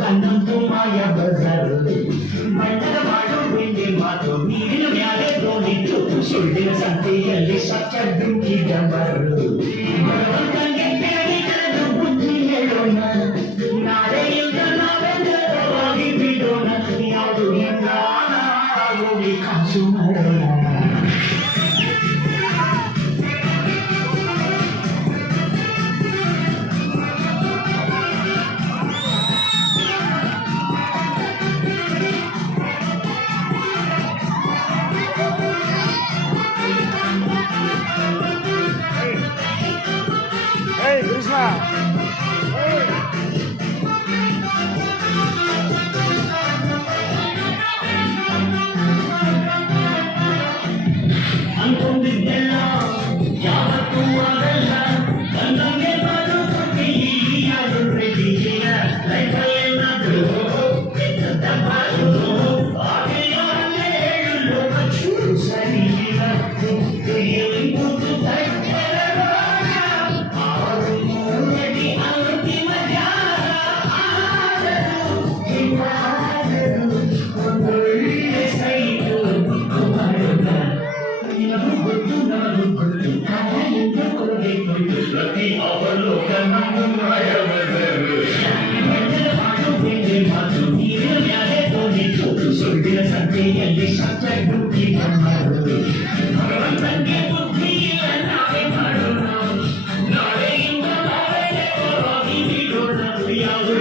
ಕಣ್ಣಂತೂ ಮಾಯ ಬಜಾರು ಬಣ್ಣದ ಮಾಡು ಬೆಂಡೆ ಮಾತು ನೀರಿನ ಮ್ಯಾಲೆ ದೋಣಿತು ಸುಳ್ಳಿನ ಸಂತೆಯಲ್ಲಿ ಸತ್ಯ ಡುಂಕಿದವರು ಭಗವಂತನಿಗೆ ಬೇಡಿ ಕಳೆದು ಬುದ್ಧಿ ಹೇಳೋಣ ನಾಳೆಯಿಂದ ನಾವೆಲ್ಲರೂ ಬಿಡೋಣ ಯಾವುದು ಹೆಂಗಾಗೋಗಿ ಕಾಸು ಮಾಡೋಣ Hey, Krishna! ಅಂದ್ಕೊಂಡಿದ್ದೆಲ್ಲ ಯಾವತ್ತೂ ಆಗಲ್ಲ ಬಂದಂಗೆ ಬದುಕಿ ಯಾರು ರೆಡಿ ಇಲ್ಲ ಲೈಫಲ್ಲೇನಾದ್ರೂ ಹಾಗೆಯೇ ಹೇಳಲು ಚೂರು ಸರಿ ಇಲ್ಲ ಕೂತು ಅವರು ಮೂರಡಿ ಅಂತಿಮ ಒಂದೊಳ್ಳೆ ಸೈಟು ಮಾಡೋಣ ನಿನಗೂ ಗೊತ್ತು ನಾನು ಗೊತ್ತು ಕಾಯಿಂದ ಕೊಡಬೇಕು ಪ್ರತಿ ಅವಲೋಕ ನಮ್ಮ ಮಾಯವರು ಮಾತು ಬೇರೆ ಮಾತು ನೀರಿನ ಮ್ಯಾಲೆ ತೋರಿತು ಸುಳ್ಳಿನ ಸಂತೆಯಲ್ಲಿ ಸತ್ಯ ಡುಕ್ಕಿ ಬಂದರು ಭಗವಂತನಿಗೆ ಬುದ್ಧಿ ಇಲ್ಲ ನಾವೇ ಮಾಡೋಣ ನಾಳೆಯಿಂದ ನಾವೇ ಬಿಡೋಣ ಯಾವುದು